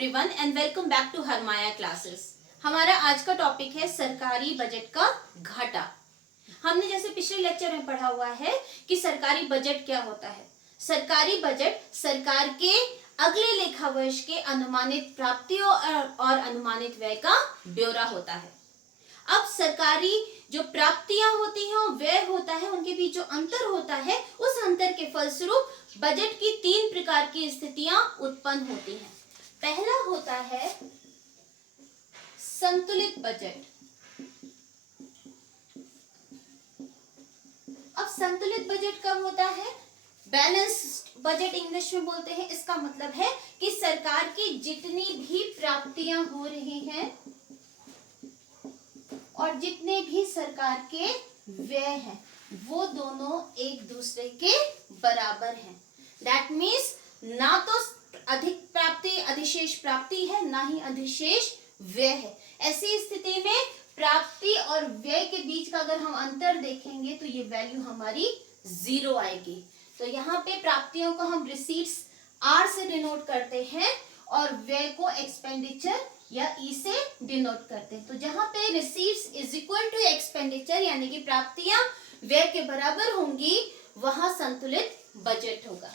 Everyone and welcome back to हरमाया classes. हमारा आज का टॉपिक है सरकारी बजट का घाटा। हमने जैसे पिछले लेक्चर में पढ़ा हुआ है कि सरकारी बजट क्या होता है। सरकारी बजट सरकार के अगले लेखा वर्ष के अनुमानित प्राप्तियों और अनुमानित व्यय का ब्यौरा होता है। अब सरकारी जो प्राप्तियां होती हैं और व्यय होता है, उनके बीच जो अंतर होता है, उस अंतर के फलस्वरूप बजट की 3 प्रकार की स्थितियां उत्पन्न होती हैं। पहला होता है संतुलित बजट। अब संतुलित बजट कब होता है? बैलेंस्ड बजट इंग्लिश में बोलते हैं। इसका मतलब है कि सरकार की जितनी भी प्राप्तियां हो रही हैं और जितने भी सरकार के व्यय हैं वो दोनों एक दूसरे के बराबर हैं। दैट मीन्स ना तो अधिक प्राप्ति अधिशेष प्राप्ति है, ना ही अधिशेष व्यय है। ऐसी स्थिति में प्राप्ति और व्यय के बीच का अगर हम अंतर देखेंगे तो ये वैल्यू हमारी 0 आएगी। तो यहाँ पे प्राप्तियों को हम रिसीट्स आर से डिनोट करते हैं और व्यय को एक्सपेंडिचर या ई से डिनोट करते हैं। तो जहां पे receipts is equal to expenditure यानी कि प्राप्तियां व्यय के बराबर होंगी, वहां संतुलित बजट होगा।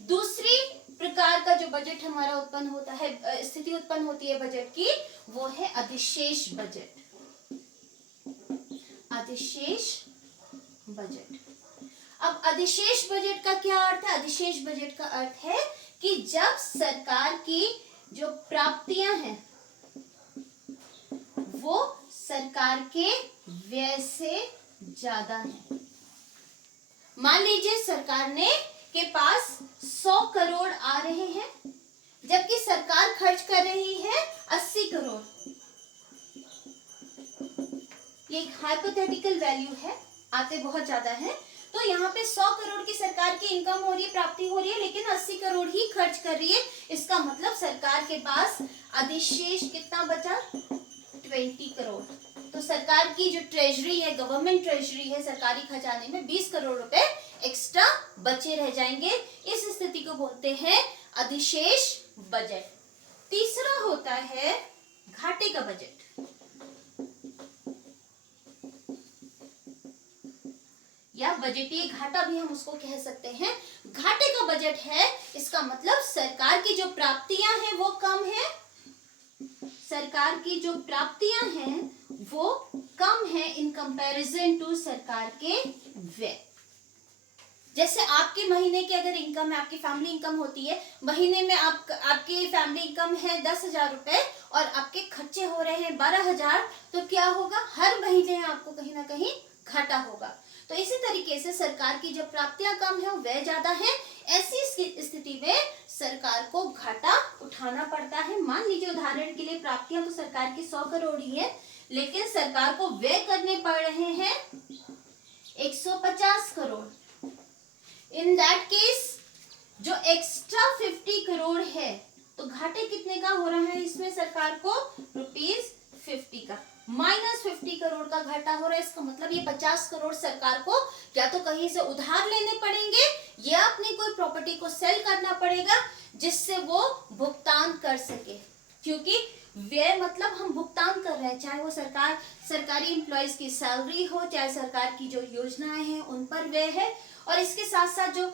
दूसरी प्रकार का जो बजट हमारा उत्पन्न होता है, स्थिति उत्पन्न होती है बजट की, वो है अधिशेष बजट। अधिशेष बजट। अब अधिशेष बजट का क्या अर्थ है? अधिशेष बजट का अर्थ है कि जब सरकार की जो प्राप्तियां हैं वो सरकार के व्यय से ज्यादा है। मान लीजिए सरकार ने के पास 100 करोड़ आ रहे हैं जबकि सरकार खर्च कर रही है 80 करोड़। ये एक हाइपोथेटिकल वैल्यू है, आते बहुत ज्यादा है। तो यहाँ पे 100 करोड़ की सरकार की इनकम हो रही है, प्राप्ति हो रही है, लेकिन 80 करोड़ ही खर्च कर रही है। इसका मतलब सरकार के पास अधिशेष कितना बचा? 20 करोड़। तो सरकार की जो ट्रेजरी है, गवर्नमेंट ट्रेजरी है, सरकारी खजाने में 20 करोड़ रुपए एक्स्ट्रा बचे रह जाएंगे। इस स्थिति को बोलते हैं अधिशेष बजट। तीसरा होता है घाटे का बजट या बजटीय घाटा भी हम उसको कह सकते हैं। घाटे का बजट है, इसका मतलब सरकार की जो प्राप्तियां हैं वो कम है, सरकार की जो प्राप्तियां हैं वो कम है इन कंपैरिजन टू सरकार के व्यय। जैसे आपके महीने की अगर इनकम है, आपकी फैमिली इनकम होती है, महीने में आपकी फैमिली इनकम है 10,000 रुपए और आपके खर्चे हो रहे हैं 12,000, तो क्या होगा? हर महीने आपको कहीं ना कहीं घाटा होगा। तो इसी तरीके से सरकार की जब प्राप्तियां कम है और व्यय ज्यादा है, ऐसी स्थिति में सरकार को घाटा उठाना पड़ता है। मान लीजिए उदाहरण के लिए प्राप्तियां तो सरकार की 100 करोड़ ही है, लेकिन सरकार को व्यय करने पड़ रहे हैं 150 करोड़। इन दैट केस जो एक्स्ट्रा 50 करोड़ है, तो घाटे कितने का हो रहा है इसमें सरकार को? ₹50 का, -50 करोड़ का घाटा हो रहा है। इसका मतलब ये 50 करोड़ सरकार को या तो कहीं से उधार लेने पड़ेंगे या अपनी कोई प्रॉपर्टी को सेल करना पड़ेगा जिससे वो भुगतान कर सके। क्योंकि व्यय मतलब हम भुगतान कर रहे हैं, चाहे वो सरकारी एम्प्लॉयज की सैलरी हो, चाहे सरकार की जो योजनाएं हैं उन पर व्यय है। और इसके साथ साथ जो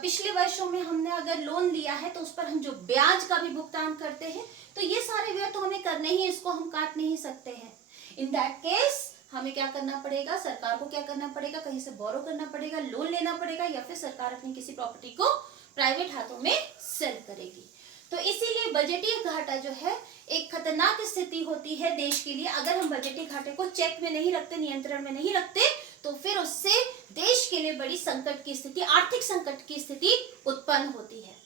पिछले वर्षों में हमने अगर लोन लिया है तो उस पर हम जो ब्याज का भी भुगतान करते हैं, तो ये सारे व्यय तो हमें करने ही, इसको हम काट नहीं सकते हैं। इन दैट केस हमें क्या करना पड़ेगा? सरकार को क्या करना पड़ेगा? कहीं से बोरो करना पड़ेगा, लोन लेना पड़ेगा, या फिर सरकार अपनी किसी प्रॉपर्टी को प्राइवेट हाथों में सेल करेगी। तो इसीलिए बजटीय घाटा जो है एक खतरनाक स्थिति होती है देश के लिए। अगर हम बजटीय घाटे को चेक में नहीं रखते, नियंत्रण में नहीं रखते, तो फिर उससे देश के लिए बड़ी संकट की स्थिति, आर्थिक संकट की स्थिति उत्पन्न होती है।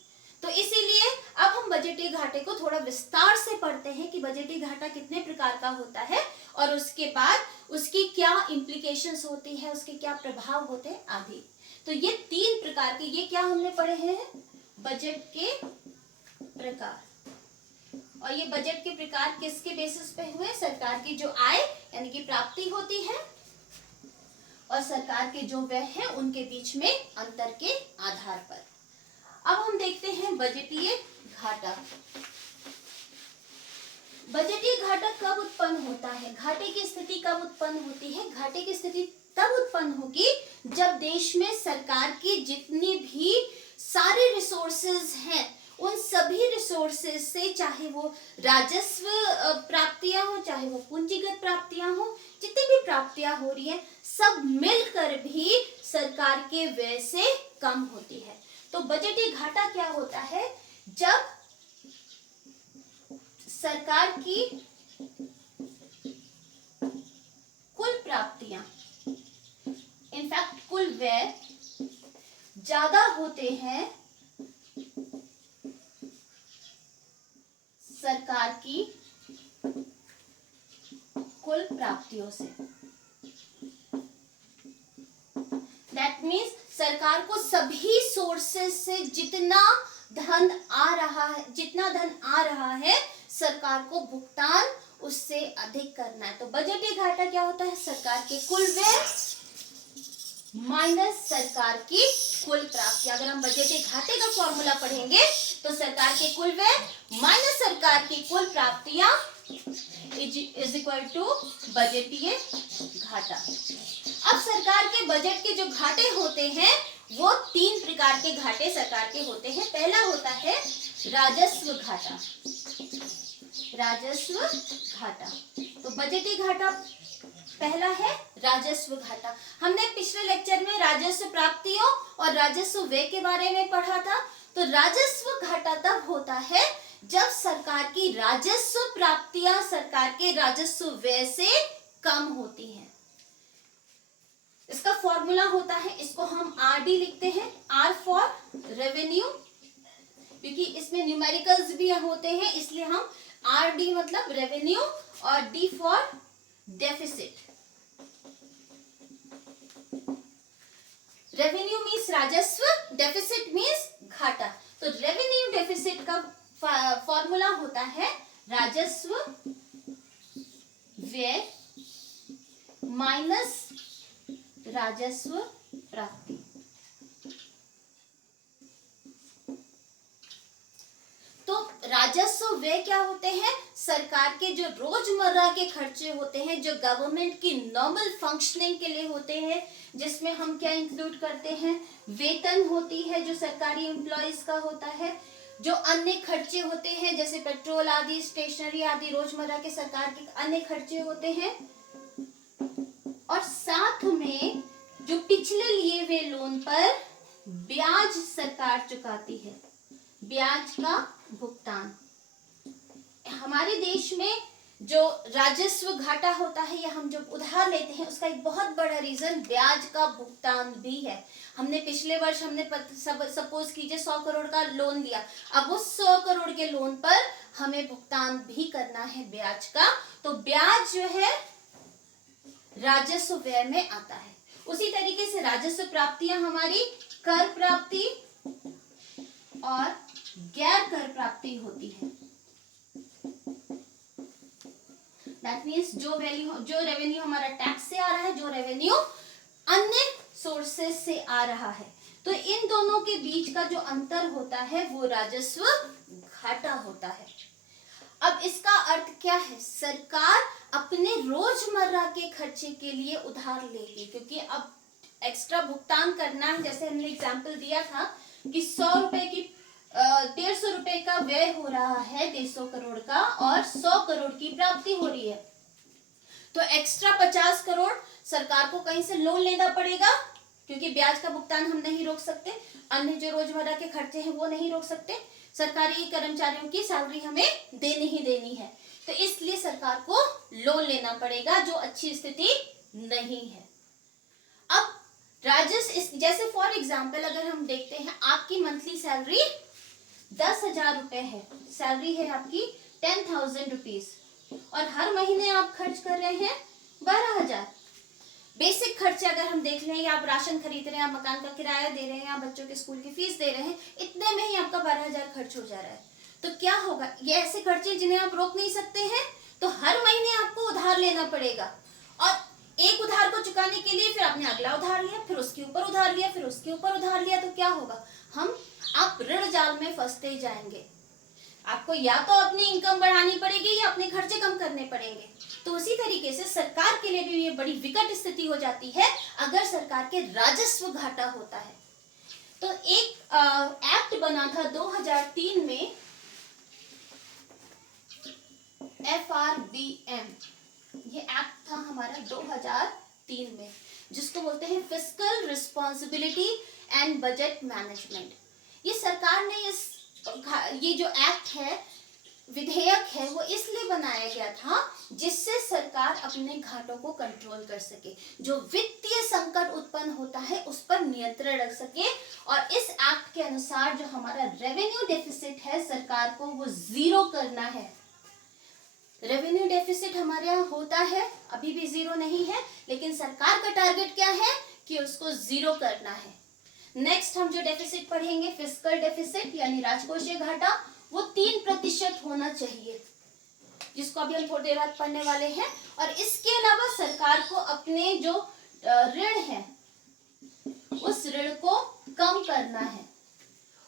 तो इसीलिए अब हम बजटीय घाटे को थोड़ा विस्तार से पढ़ते हैं कि बजटीय घाटा कितने प्रकार का होता है और उसके बाद उसकी क्या इम्प्लीकेशंस होती है, उसके क्या प्रभाव होते हैं आदि। तो ये 3 प्रकार के, ये क्या हमने पढ़े हैं? बजट के प्रकार। और ये बजट के प्रकार किसके बेसिस पे हुए? सरकार की जो आय यानी कि प्राप्ति होती है और सरकार के जो व्यय है उनके बीच में अंतर के आधार पर। अब हम देखते हैं बजटीय घाटा। बजटीय घाटा कब उत्पन्न होता है? घाटे की स्थिति कब उत्पन्न होती है? घाटे की स्थिति तब उत्पन्न होगी जब देश में सरकार की जितनी भी सारे रिसोर्सेज हैं, उन सभी रिसोर्सेज से, चाहे वो राजस्व प्राप्तियां हो, चाहे वो पूंजीगत प्राप्तियां हो, जितनी भी प्राप्तियां हो रही हैं, सब मिलकर भी सरकार के व्यय से कम होती है। तो बजटीय घाटा क्या होता है? जब सरकार की कुल प्राप्तियां, इनफैक्ट कुल व्यय ज्यादा होते हैं सरकार की कुल प्राप्तियों से। दैट मीन्स सरकार को सभी सोर्सेस से जितना धन आ रहा है सरकार को भुगतान उससे अधिक करना है। तो बजटीय घाटा क्या होता है? सरकार के कुल व्यय माइनस सरकार की कुल प्राप्ति। अगर हम बजटीय घाटे का फॉर्मूला पढ़ेंगे तो सरकार के कुल व्यय माइनस सरकार की कुल प्राप्तियां इज इक्वल टू बजटीय घाटा। अब सरकार के बजट के जो घाटे होते हैं वो 3 प्रकार के घाटे सरकार के होते हैं। पहला होता है राजस्व घाटा। राजस्व घाटा, तो बजटीय घाटा पहला है राजस्व घाटा। हमने पिछले लेक्चर में राजस्व प्राप्तियों और राजस्व व्यय के बारे में पढ़ा था। तो राजस्व घाटा तब होता है जब सरकार की राजस्व प्राप्तियां सरकार के राजस्व व्यय से कम होती हैं। इसका फॉर्मूला होता है, इसको हम आरडी लिखते हैं, आर फॉर रेवेन्यू, क्योंकि इसमें न्यूमेरिकल्स भी होते हैं इसलिए हम आरडी मतलब रेवेन्यू और D for deficit. Revenue means राजस्व, डेफिसिट मीन्स घाटा। तो रेवेन्यू डेफिसिट का फॉर्मूला होता है राजस्व व्यय माइनस राजस्व प्राप्ति। तो राजस्व व्यय क्या होते हैं? सरकार के जो रोजमर्रा के खर्चे होते हैं, जो गवर्नमेंट की नॉर्मल फंक्शनिंग के लिए होते हैं, जिसमें हम क्या इंक्लूड करते हैं? वेतन होती है जो सरकारी एम्प्लॉयज का होता है, जो अन्य खर्चे होते हैं जैसे पेट्रोल आदि, स्टेशनरी आदि, रोजमर्रा के सरकार के अन्य खर्चे होते हैं, और साथ में जो पिछले लिए हुए लोन पर ब्याज सरकार चुकाती है, ब्याज का भुगतान। हमारे देश में जो राजस्व घाटा होता है या हम जब उधार लेते हैं उसका एक बहुत बड़ा रीजन ब्याज का भुगतान भी है। हमने पिछले वर्ष सपोज कीजिए 100 करोड़ का लोन लिया, अब उस 100 करोड़ के लोन पर हमें भुगतान भी करना है ब्याज का। तो ब्याज जो है राजस्व व्यय में आता है। उसी तरीके से राजस्व प्राप्तियां हमारी कर प्राप्ति और गैर कर प्राप्ति होती है। दैट मीन्स जो रेवेन्यू हमारा टैक्स से आ रहा है, जो रेवेन्यू अन्य सोर्सेस से आ रहा है, तो इन दोनों के बीच का जो अंतर होता है वो राजस्व घाटा होता है। अब इसका अर्थ क्या है? सरकार अपने रोजमर्रा के खर्चे के लिए उधार लेगी, क्योंकि अब एक्स्ट्रा भुगतान करना है। जैसे हमने एग्जांपल दिया था कि 100 रुपए की 150 रुपए का व्यय हो रहा है 150 करोड़ का, और 100 करोड़ की प्राप्ति हो रही है, तो एक्स्ट्रा 50 करोड़ सरकार को कहीं से लोन लेना पड़ेगा, क्योंकि ब्याज का भुगतान हम नहीं रोक सकते, अन्य जो रोजमर्रा के खर्चे हैं वो नहीं रोक सकते, सरकारी कर्मचारियों की सैलरी हमें देनी ही देनी है, तो इसलिए सरकार को लोन लेना पड़ेगा, जो अच्छी स्थिति नहीं है। अब राजस्व, जैसे फॉर एग्जाम्पल अगर हम देखते हैं आपकी मंथली सैलरी 10,000 रुपए है, सैलरी है आपकी 10,000 रुपीज, और हर महीने आप खर्च कर रहे हैं 12,000। बेसिक खर्चे अगर हम देख लें, या आप राशन खरीद रहे हैं, आप मकान का किराया दे रहे हैं, या बच्चों के स्कूल की फीस दे रहे हैं, इतने में ही आपका 12,000 खर्च हो जा रहा है। तो क्या होगा? ये ऐसे खर्चे जिन्हें आप रोक नहीं सकते हैं, तो हर महीने आपको उधार लेना पड़ेगा, और एक उधार को चुकाने के लिए फिर आपने अगला उधार लिया, फिर उसके ऊपर उधार लिया, फिर उसके ऊपर उधार लिया, तो क्या होगा? आप ऋण जाल में फंसते जाएंगे। आपको या तो अपनी इनकम बढ़ानी पड़ेगी या अपने खर्चे कम करने पड़ेंगे। तो उसी तरीके से सरकार के लिए भी ये बड़ी विकट स्थिति हो जाती है अगर सरकार के राजस्व घाटा होता है। तो एक एक्ट बना था 2003 में, FRBM, ये एक्ट था हमारा 2003 में, जिसको बोलते हैं fiscal responsibility and budget management. ये सरकार ने ये जो एक्ट है, विधेयक है, वो इसलिए बनाया गया था जिससे सरकार अपने घाटों को कंट्रोल कर सके, जो वित्तीय संकट उत्पन्न होता है उस पर नियंत्रण रख सके। और इस एक्ट के अनुसार जो हमारा रेवेन्यू डेफिसिट है सरकार को वो जीरो करना है। रेवेन्यू डेफिसिट हमारे यहाँ होता है, अभी भी जीरो नहीं है, लेकिन सरकार का टारगेट क्या है कि उसको जीरो करना है। नेक्स्ट हम जो डेफिसिट पढ़ेंगे, फिस्कल डेफिसिट यानी राजकोषीय घाटा, वो 3% होना चाहिए, जिसको अभी हम थोड़ी देर बाद पढ़ने वाले हैं। और इसके अलावा सरकार को अपने जो ऋण है उस ऋण को कम करना है।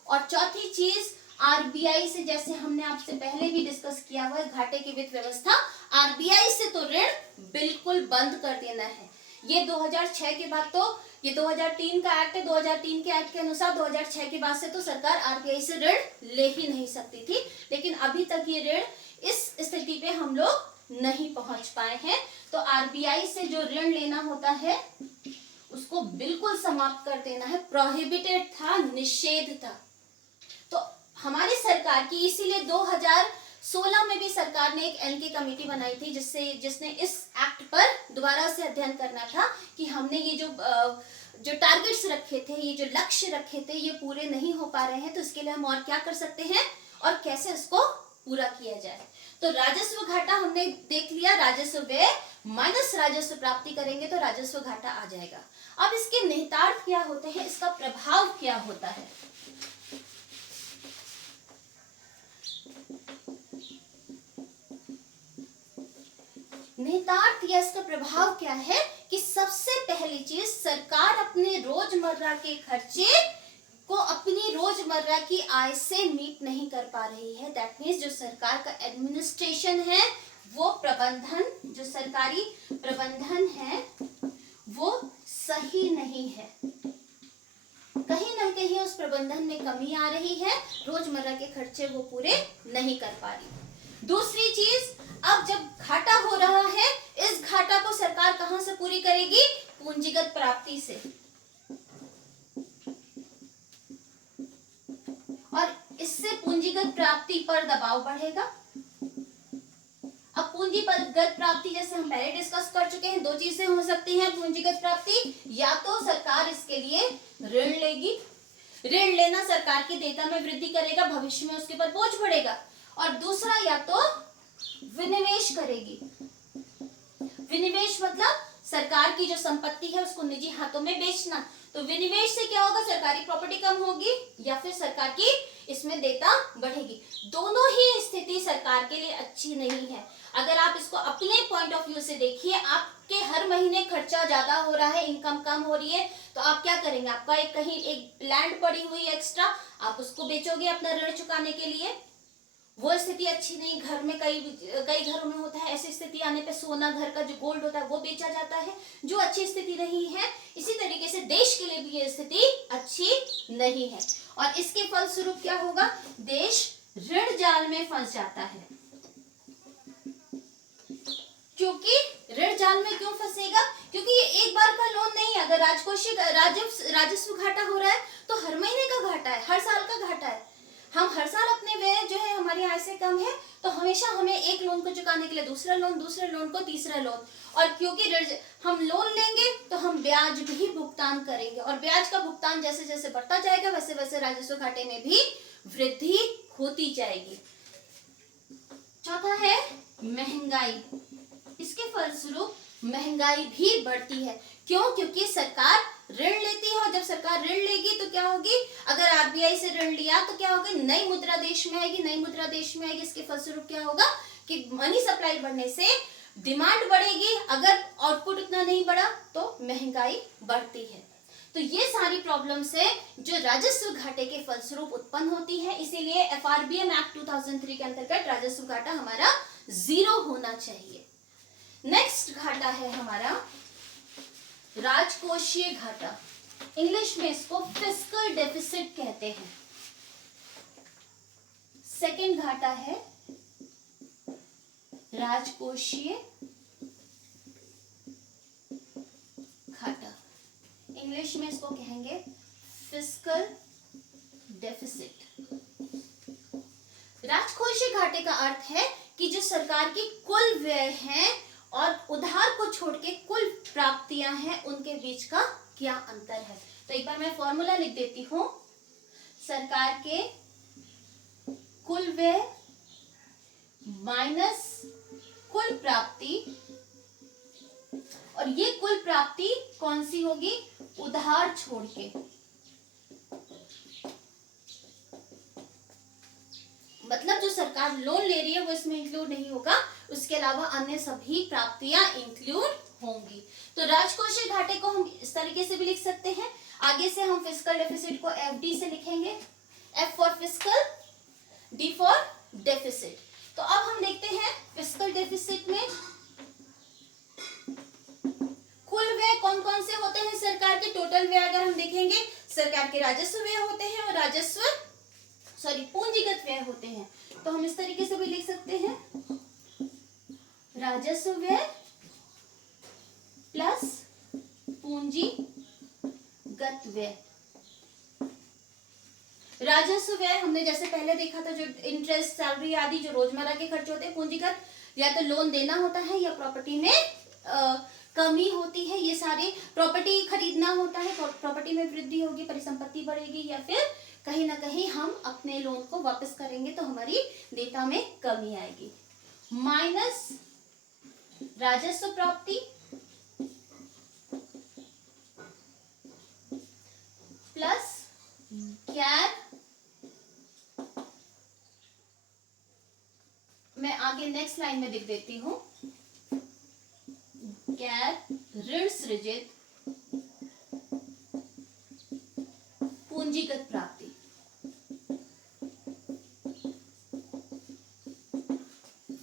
और चौथी चीज, आरबीआई से, जैसे हमने आपसे पहले भी डिस्कस किया हुआ है घाटे की वित्त व्यवस्था, आरबीआई से तो ऋण बिल्कुल बंद कर देना है। ये 2006 के बाद, तो ये 2003 का एक्ट है, 2003 के एक्ट के अनुसार 2006 के बाद से तो सरकार आरबीआई से ऋण ले ही नहीं सकती थी, लेकिन अभी तक ये ऋण इस स्थिति पे हम लोग नहीं पहुंच पाए हैं। तो आरबीआई से जो ऋण लेना होता है उसको बिल्कुल समाप्त कर देना है, प्रोहिबिटेड था, निषेध था। तो हमारी सरकार की, इसीलिए 2016 में भी सरकार ने एक एनके कमेटी बनाई थी जिसने इस एक्ट पर दोबारा से अध्ययन करना था कि हमने ये जो टारगेट्स रखे थे, ये जो लक्ष्य रखे थे, ये पूरे नहीं हो पा रहे हैं, तो इसके लिए हम और क्या कर सकते हैं और कैसे इसको पूरा किया जाए। तो राजस्व घाटा हमने देख लिया, राजस्व व्यय माइनस राजस्व प्राप्ति करेंगे तो राजस्व घाटा आ जाएगा। अब इसके निहितार्थ क्या होते हैं, इसका प्रभाव क्या होता है। निहितार्थ या इसका प्रभाव क्या है कि सबसे पहली चीज, सरकार अपने रोजमर्रा के खर्चे को अपनी रोजमर्रा की आय से मीट नहीं कर पा रही है। दैट मीन्स जो सरकार का एडमिनिस्ट्रेशन है, वो प्रबंधन, जो सरकारी प्रबंधन है वो सही नहीं है, कहीं ना कहीं उस प्रबंधन में कमी आ रही है, रोजमर्रा के खर्चे वो पूरे नहीं कर पा रही। दूसरी चीज, अब जब घाटा हो रहा है, इस घाटा को सरकार कहां से पूरी करेगी, पूंजीगत प्राप्ति से। और इससे पूंजीगत प्राप्ति पर दबाव बढ़ेगा। अब पूंजीगत प्राप्ति, जैसे हम पहले डिस्कस कर चुके हैं, दो चीजें हो सकती हैं पूंजीगत प्राप्ति, या तो सरकार इसके लिए ऋण लेगी, ऋण लेना सरकार की देयता में वृद्धि करेगा, भविष्य में उसके ऊपर बोझ बढ़ेगा। और दूसरा, या तो विनिवेश करेगी। विनिवेश मतलब सरकार की जो संपत्ति है उसको निजी हाथों में बेचना। तो विनिवेश से क्या होगा, सरकारी प्रॉपर्टी कम होगी या फिर सरकार की इसमें देयता बढ़ेगी। दोनों ही स्थिति सरकार के लिए अच्छी नहीं है। अगर आप इसको अपने पॉइंट ऑफ व्यू से देखिए, आपके हर महीने खर्चा ज्यादा हो रहा है, इनकम कम हो रही है, तो आप क्या करेंगे, आपका कहीं एक लैंड पड़ी हुई एक्स्ट्रा, आप उसको बेचोगे अपना ऋण चुकाने के लिए। वो स्थिति अच्छी नहीं। घर में कई घरों में होता है, ऐसी स्थिति आने पे सोना, घर का जो गोल्ड होता है वो बेचा जाता है, जो अच्छी स्थिति नहीं है। इसी तरीके से देश के लिए भी ये स्थिति अच्छी नहीं है, और इसके फलस्वरूप क्या होगा, देश ऋण जाल में फंस जाता है। क्योंकि ऋण जाल में क्यों फंसेगा, क्योंकि ये एक बार का लोन नहीं है। अगर राजकोषीय राजस्व घाटा हो रहा है तो हर महीने का घाटा है, हर साल का घाटा है। हम हर साल अपने व्यय जो है हमारी आय से कम है, तो हमेशा हमें एक लोन को चुकाने के लिए दूसरा लोन, दूसरे लोन को तीसरा लोन, और क्योंकि हम लोन लेंगे तो हम ब्याज भी भुगतान करेंगे, और ब्याज का भुगतान जैसे जैसे बढ़ता जाएगा वैसे वैसे राजस्व घाटे में भी वृद्धि होती जाएगी। चौथा है महंगाई। इसके फलस्वरूप महंगाई भी बढ़ती है। क्यों, क्योंकि सरकार ऋण लेती है, और जब सरकार ऋण लेगी तो क्या होगी, अगर आरबीआई से ऋण लिया तो क्या होगी, नई मुद्रा देश में आएगी, नई मुद्रा देश में आएगी। इसके फलस्वरूप क्या होगा कि मनी सप्लाई बढ़ने से डिमांड बढ़ेगी, अगर आउटपुट उतना नहीं बढ़ा तो महंगाई बढ़ती है। तो ये सारी प्रॉब्लम्स है जो राजस्व घाटे के फलस्वरूप उत्पन्न होती है, इसीलिए एफआरबीएम एक्ट 2003 के अंतर्गत राजस्व घाटा हमारा 0 होना चाहिए। नेक्स्ट घाटा है हमारा राजकोषीय घाटा, इंग्लिश में इसको फिस्कल डेफिसिट कहते हैं। सेकंड घाटा है राजकोषीय घाटा, इंग्लिश में इसको कहेंगे फिस्कल डेफिसिट। राजकोषीय घाटे का अर्थ है कि जो सरकार की कुल व्यय है और उधार को छोड़ के कुल प्राप्तियां हैं उनके बीच का क्या अंतर है। तो एक बार मैं फॉर्मूला लिख देती हूं, सरकार के कुल व्यय माइनस कुल प्राप्ति, और ये कुल प्राप्ति कौन सी होगी, उधार छोड़ के। मतलब जो सरकार लोन ले रही है वो इसमें इंक्लूड नहीं होगा, उसके अलावा अन्य सभी प्राप्तियां इंक्लूड होंगी। तो राजकोषीय घाटे को हम इस तरीके से भी लिख सकते हैं। आगे से हम फिस्कल डेफिसिट को एफडी से लिखेंगे, F for fiscal, D for deficit. तो अब हम देखते हैं फिस्कल डेफिसिट में कुल व्यय कौन कौन से होते हैं सरकार के। टोटल व्यय अगर हम देखेंगे, सरकार के राजस्व व्यय होते हैं और पूंजीगत व्यय होते हैं। तो हम इस तरीके से भी लिख सकते हैं, राजस्व व्यय प्लस पूंजीगत व्यय। राजस्व व्यय हमने जैसे पहले देखा था, जो इंटरेस्ट, सैलरी आदि जो रोजमर्रा के खर्चे होते हैं। पूंजीगत या तो लोन देना होता है या प्रॉपर्टी में कमी होती है, ये सारे प्रॉपर्टी खरीदना होता है, प्रॉपर्टी में वृद्धि होगी, परिसंपत्ति बढ़ेगी, या फिर कहीं ना कहीं हम अपने लोन को वापस करेंगे तो हमारी देयता में कमी आएगी। माइनस राजस्व प्राप्ति प्लस गैर, मैं आगे नेक्स्ट लाइन में लिख देती हूं, गैर ऋण सृजित पूंजीगत प्राप्ति।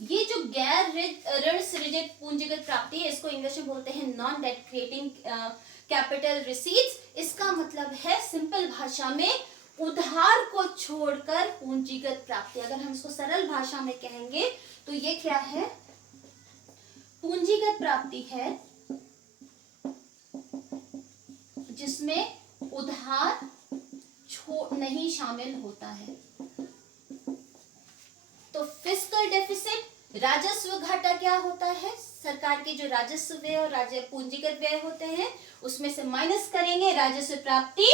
ये जो गैर ऋण सृजित पूंजीगत प्राप्ति है, इसको इंग्लिश में बोलते हैं non debt creating capital receipts. इसका मतलब है सिंपल भाषा में उधार को छोड़कर पूंजीगत प्राप्ति। अगर हम इसको सरल भाषा में कहेंगे तो ये क्या है, पूंजीगत प्राप्ति है जिसमें उधार नहीं शामिल होता है। तो फिस्कल डेफिसिट, राजस्व घाटा क्या होता है, सरकार के जो राजस्व व्यय और पूंजीगत व्यय होते हैं उसमें से माइनस करेंगे राजस्व प्राप्ति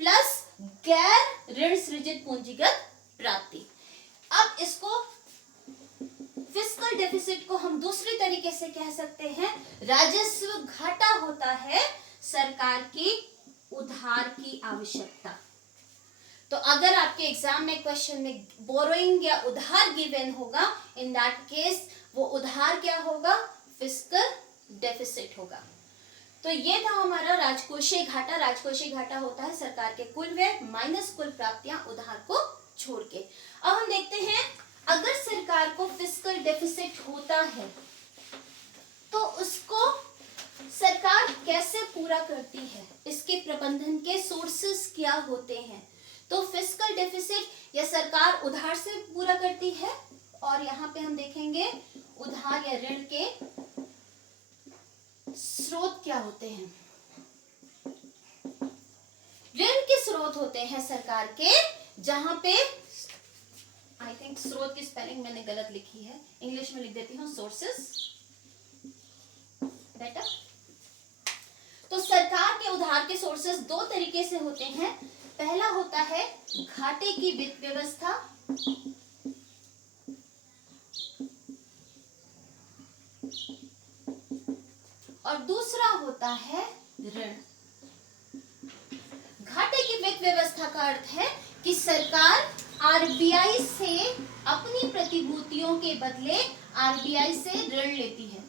प्लस गैर ऋण सृजित पूंजीगत प्राप्ति। अब इसको फिस्कल डेफिसिट को हम दूसरी तरीके से कह सकते हैं, राजस्व घाटा होता है सरकार की उधार की आवश्यकता। तो अगर आपके एग्जाम में क्वेश्चन में बोरोइंग या उधार गिवन होगा, इन दैट केस वो उधार क्या होगा, फिस्कल डेफिसिट होगा। तो ये था हमारा राजकोषीय घाटा। राजकोषीय घाटा होता है सरकार के कुल व्यय माइनस कुल प्राप्तियां उधार को छोड़ के। अब हम देखते हैं, अगर सरकार को फिस्कल डेफिसिट होता है तो उसको सरकार कैसे पूरा करती है, इसके प्रबंधन के सोर्सेस क्या होते हैं। तो फिस्कल डेफिसिट या सरकार उधार से पूरा करती है, और यहाँ पे हम देखेंगे उधार या ऋण के स्रोत क्या होते हैं। ऋण के स्रोत होते हैं सरकार के, जहां पे आई थिंक स्रोत की स्पेलिंग मैंने गलत लिखी है, इंग्लिश में लिख देती हूँ सोर्सेस, बेटर। तो सरकार के उधार के सोर्सेस दो तरीके से होते हैं। पहला होता है घाटे की वित्त व्यवस्था, और दूसरा होता है ऋण। घाटे की वित्त व्यवस्था का अर्थ है कि सरकार आरबीआई से अपनी प्रतिभूतियों के बदले आरबीआई से ऋण लेती है,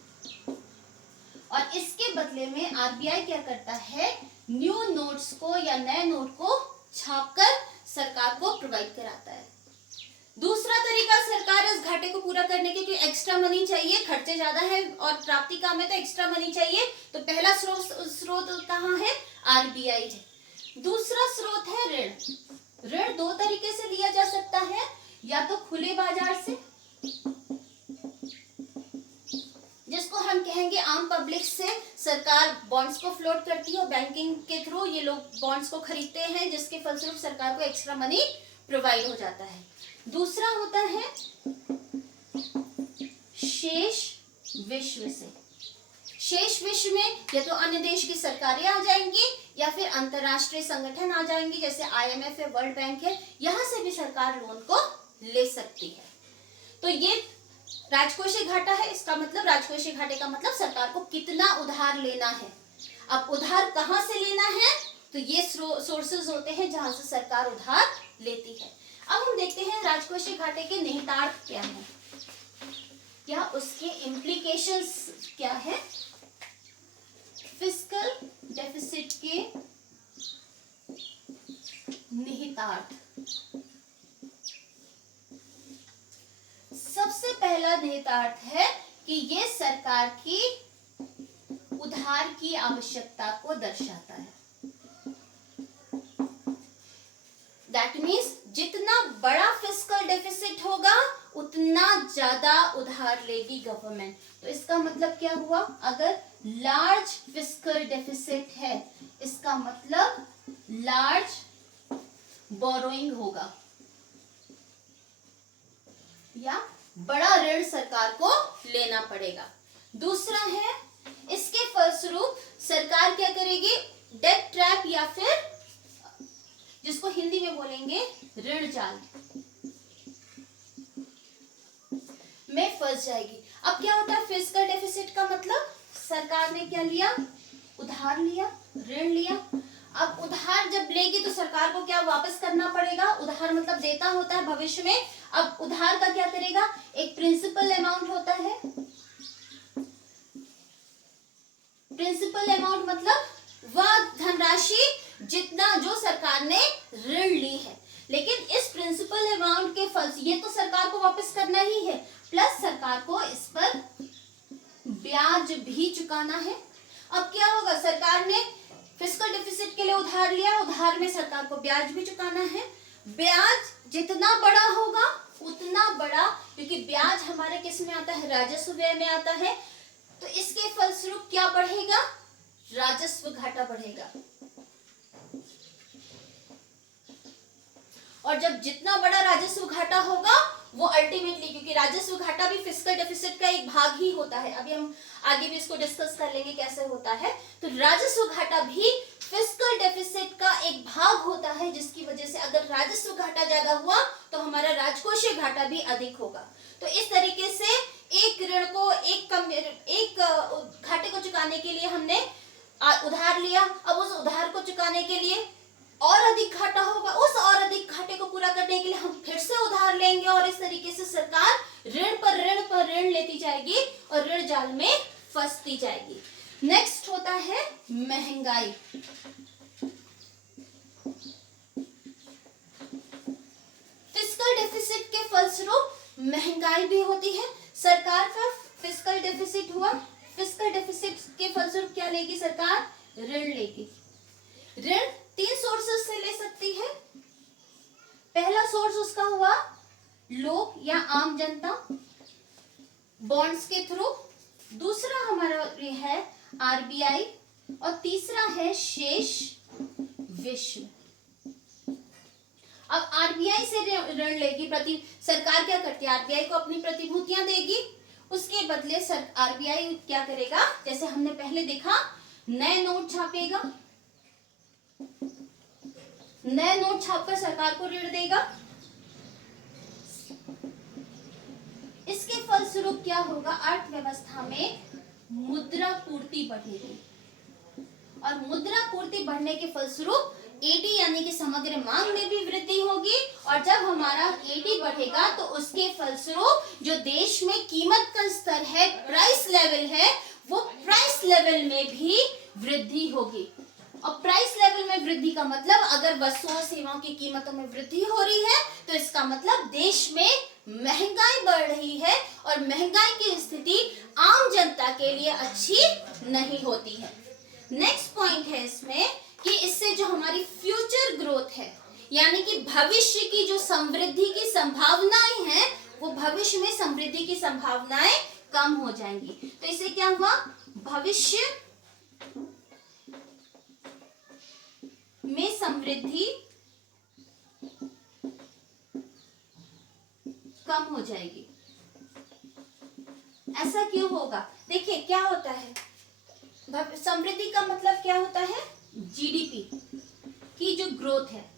और इसके बदले में आरबीआई क्या करता है, न्यू नोट्स को या नए नोट को छापकर सरकार को प्रोवाइड कराता है। दूसरा तरीका, सरकार इस घाटे को पूरा करने के लिए एक्स्ट्रा मनी चाहिए, खर्चे ज्यादा है और प्राप्ति कम है तो एक्स्ट्रा मनी चाहिए, तो पहला स्रोत कहाँ है? आरबीआई है। दूसरा स्रोत है ऋण। ऋण दो तरीके से लिया जा सकता है, या तो खुले बाजार से, जिसको हम कहेंगे आम पब्लिक से, सरकार बॉन्ड्स को फ्लोट करती है और बैंकिंग के थ्रू ये लोग बॉन्ड्स को खरीदते हैं, जिसके फलस्वरूप सरकार को एक्स्ट्रा मनी प्रोवाइड हो जाता है। दूसरा होता है शेष विश्व से। शेष विश्व में या तो अन्य देश की सरकारें आ जाएंगी या फिर अंतरराष्ट्रीय संगठन आ जाएंगे, जैसे आईएमएफ है, वर्ल्ड बैंक है, यहां से भी सरकार लोन को ले सकती है। तो ये राजकोषीय घाटा है। इसका मतलब, राजकोषीय घाटे का मतलब सरकार को कितना उधार लेना है। अब उधार कहां से लेना है? तो ये सोर्सेज होते हैं जहां से सरकार उधार लेती है। अब हम देखते हैं राजकोषीय घाटे के निहितार्थ क्या है, क्या उसके इम्प्लीकेशंस क्या है। फिस्कल डेफिसिट के निहितार्थ। सबसे पहला निहितार्थ है कि ये सरकार की उधार की आवश्यकता को दर्शाता है। दैट मीन्स जितना बड़ा फिस्कल डेफिसिट होगा उतना ज्यादा उधार लेगी गवर्नमेंट। तो इसका मतलब क्या हुआ? अगर लार्ज फिस्कल डेफिसिट है, इसका मतलब लार्ज बोरोइंग होगा या बड़ा ऋण सरकार को लेना पड़ेगा। दूसरा है, इसके फलस्वरूप सरकार क्या करेगी? डेट ट्रैप या फिर जिसको हिंदी में बोलेंगे ऋण जाल में फंस जाएगी। अब क्या होता है फिस्कल डेफिसिट का मतलब? सरकार ने क्या लिया? उधार लिया, ऋण लिया। अब उधार जब लेगी तो सरकार को क्या वापस करना पड़ेगा? उधार मतलब देता होता है भविष्य में। अब उधार का क्या करेगा? एक प्रिंसिपल अमाउंट होता है। प्रिंसिपल अमाउंट मतलब वह धनराशि जितना जो सरकार ने ऋण ली है, लेकिन इस प्रिंसिपल अमाउंट के फल ये तो सरकार को वापस करना ही है, प्लस सरकार को इस पर ब्याज भी चुकाना है। अब क्या होगा? सरकार ने फिस्कल डेफिसिट के लिए उधार लिया, उधार में सरकार को ब्याज भी चुकाना है। ब्याज जितना बड़ा होगा उतना बड़ा, क्योंकि ब्याज हमारे किस में आता है? राजस्व व्यय में आता है। तो इसके फलस्वरूप क्या बढ़ेगा? राजस्व घाटा बढ़ेगा। और जब जितना बड़ा राजस्व घाटा होगा वो अल्टीमेटली, क्योंकि राजस्व घाटा भी फिस्कल डेफिसिट का एक भाग ही होता है, अभी हम आगे भी इसको डिस्कस कर लेंगे कैसे होता है। तो राजस्व घाटा भी फिस्कल डेफिसिट का एक भाग होता है, जिसकी वजह से अगर राजस्व घाटा ज्यादा हुआ तो हमारा राजकोषीय घाटा भी अधिक होगा। तो इस तरीके से एक ऋण को एक घाटे को चुकाने के लिए हमने उधार लिया, अब उस उधार को चुकाने के लिए और अधिक घाटा होगा, उस और अधिक घाटे को पूरा करने के लिए हम फिर से उधार लेंगे, और इस तरीके से सरकार ऋण पर ऋण पर ऋण लेती जाएगी और ऋण जाल में फंसती जाएगी। नेक्स्ट होता है महंगाई। फिस्कल डेफिसिट के फलस्वरूप महंगाई भी होती है। सरकार का फिस्कल डेफिसिट हुआ, फिस्कल डेफिसिट के फलस्वरूप क्या लेगी सरकार? ऋण लेगी। ऋण 3 सोर्सेस से ले सकती है। पहला सोर्स उसका हुआ लोग या आम जनता, बॉन्ड्स के थ्रू। दूसरा हमारा है आरबीआई, और तीसरा है शेष विश्व। अब आरबीआई से ऋण लेगी, सरकार क्या करती है? आरबीआई को अपनी प्रतिभूतियां देगी, उसके बदले आरबीआई क्या करेगा? जैसे हमने पहले देखा, नए नोट छापेगा, नए नोट छापकर सरकार को ऋण देगा। इसके फलस्वरूप क्या होगा? अर्थव्यवस्था में मुद्रा पूर्ति बढ़ेगी, और मुद्रा पूर्ति बढ़ने के फलस्वरूप एडी यानी कि समग्र मांग में भी वृद्धि होगी, और जब हमारा एडी बढ़ेगा तो उसके फलस्वरूप जो देश में कीमत का स्तर है, प्राइस लेवल है, वो प्राइस लेवल में भी वृद्धि होगी। और प्राइस लेवल में वृद्धि का मतलब अगर वस्तुओं और सेवाओं की कीमतों में वृद्धि हो रही है तो इसका मतलब देश में महंगाई बढ़ रही है और महंगाई की स्थिति आम जनता के लिए अच्छी नहीं होती है। नेक्स्ट पॉइंट है इसमें कि इससे जो हमारी फ्यूचर ग्रोथ है यानी कि भविष्य की जो समृद्धि की संभावनाएं हैं वो भविष्य में समृद्धि की संभावनाएं कम हो जाएंगी। तो इससे क्या हुआ, भविष्य में समृद्धि कम हो जाएगी। ऐसा क्यों होगा, देखिए क्या होता है, समृद्धि का मतलब क्या होता है, जीडीपी की जो ग्रोथ है।